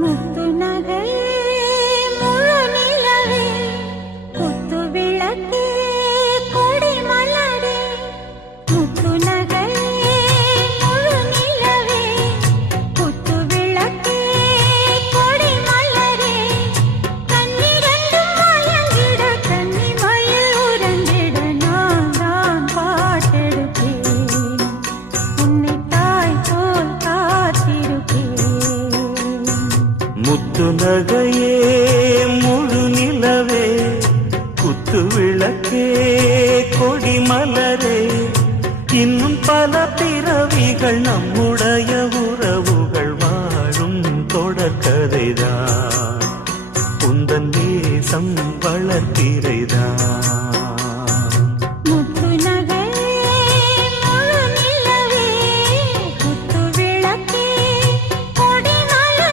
முத்து நகையே முழு நிலவே குத்து விளக்கே கொடி மலரே முத்து நகையே முழு நிலவே குத்து விளக்கே கொடி மலரே கண்ணிரண்டும் மயங்கிட கன்னி மயில் உறங்கிட நான் தான் பாட்டெடுப்பேன் உன்னை தாய் போல் காத்திருப்பேன் முத்து நகையே முழு நிலவே குத்து விளக்கே கொடி மலரே இன்னும் பல பிறவிகள் நம்முடைய உறவுகள் வாழும் தொடர்கதைதான் உந்தன் நேசம் வளர்த்திரைதான்